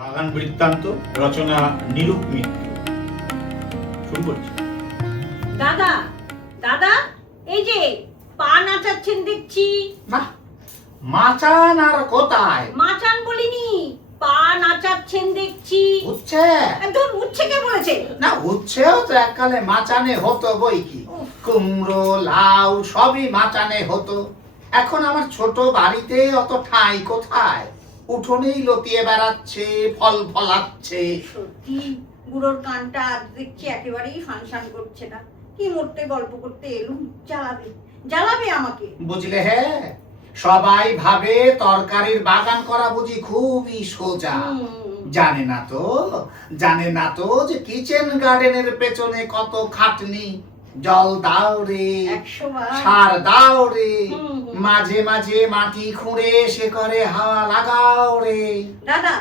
বাগান বৃত্তান্ত, রচনা নিরূপ মিত্র। শুরু করছি। দাদা দাদা, এই যে পা নাচাচ্ছেন দেখছি। না, মাচান আর কোথায়? মাচান বলিনি, পা নাচাচ্ছেন দেখছি। উচ্ছে? একদম উচ্ছে কে বলেছে? না, উচ্ছেও তো এককালে মাচানে হতো বই কি। কুমড়ো, লাউ সবই মাচানে হতো। এখন আমার ছোট বাড়িতে অত ঠাঁই কোথায়? উঠোনেই লতিয়ে বেড়াচ্ছে, ফল ফলাচ্ছে। সত্যি বুড়োর কানটা আজ দেখছি একেবারেই ফাংশন করছে না। কি মরতে গল্প করতে এলুম, জ্বালাবে জ্বালাবে আমাকে। বুঝলে হে, সবাই ভাবে তরকারির বাগান করা বুঝি খুবই সোজা। জানে না তো যে কিচেন গার্ডেনের পেছনে কত খাটনি। জল দাও রে, 100 বার। সার দাও রে, হুম। মাঝে মাঝে মাটি খুঁড়ে সে করে হাওয়া লাগাও রে। দাদা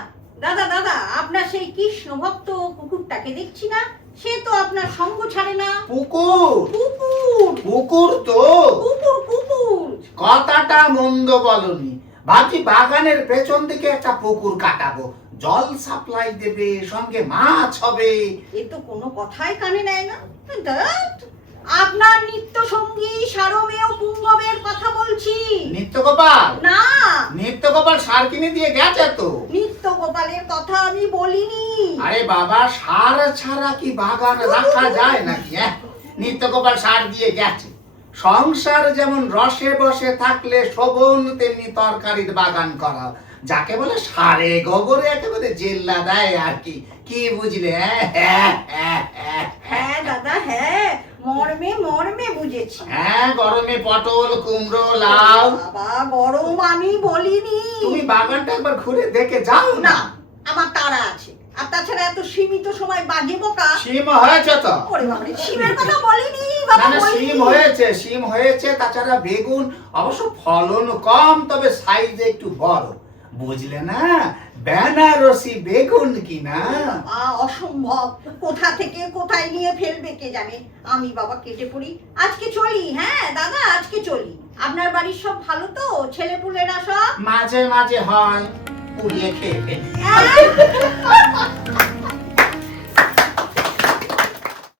দাদা দাদা, আপনার সেই কৃষ্ণ ভক্ত কুকুরটাকে দেখছি না, সে তো আপনার সঙ্গ ছাড়ে না। পুকুর? কুকুর পুকুর তো কুকুর কুকুর। কথাটা মন্দ বলনি। ভাবছি বাগানের পেছন দিকে একটা পুকুর কাটাবো, জল সাপ্লাই দেবে, সঙ্গে মাছ হবে। এ তো কোনো কথাই কানে নেয় না। ধ্যাৎ, আপনার নিত্য সঙ্গী সারমেয় পুঙ্গবের কথা বলছি। নিত্যগোপাল? না, নিত্যগোপাল সার কিনে দিয়ে গেছে তো। নিত্য গোপালের কথা আমি বলিনি। আরে বাবা, সার ছাড়া কি বাগান রাখা যায় নাকি? নিত্যগোপাল সার দিয়ে গেছে। সংসার যেমন রসে বসে থাকলে শোভন, তেমনি তরকারির বাগান করা, যাকে বলে সারে গোবরে একেবারে জেল্লা দেয় আর কি। কি বুঝলে? হ্যাঁ দাদা, হ্যাঁ, মর্মে মর্মে বুঝেছি। হ্যাঁ, গরমে পটল, কুমড়ো, লাউ। বাবা, গরম আমি বলিনি। তুমি বাগানটা একবার ঘুরে দেখে যাও না। না, আমার তাড়া আছে। আর তাছাড়া এত সীমিত সময় বাজে বোকা। শিম হয়েছে তো? ওরে বাবারে, শিমের কথা বলিনি বাবা, না, বলিনি। শিম হয়েছে। তাছাড়া বেগুন অবশ্য ফলন কম, তবে সাইজে একটু বড়। বুঝলে না, বেনারসি বেগুন কিনা। অসম্ভব, কোথা থেকে কোথায় নিয়ে ফেলবে কে জানে। আমি বাবা কেটে পড়ি, আজকে চলি। হ্যাঁ দাদা, আজকে চলি। আপনার বাড়ির সব ভালো তো? ছেলেপুলেরা সব? মাঝে মাঝে হয়, পুড়িয়ে খেয়ে ফেলি। হ্যাঁ?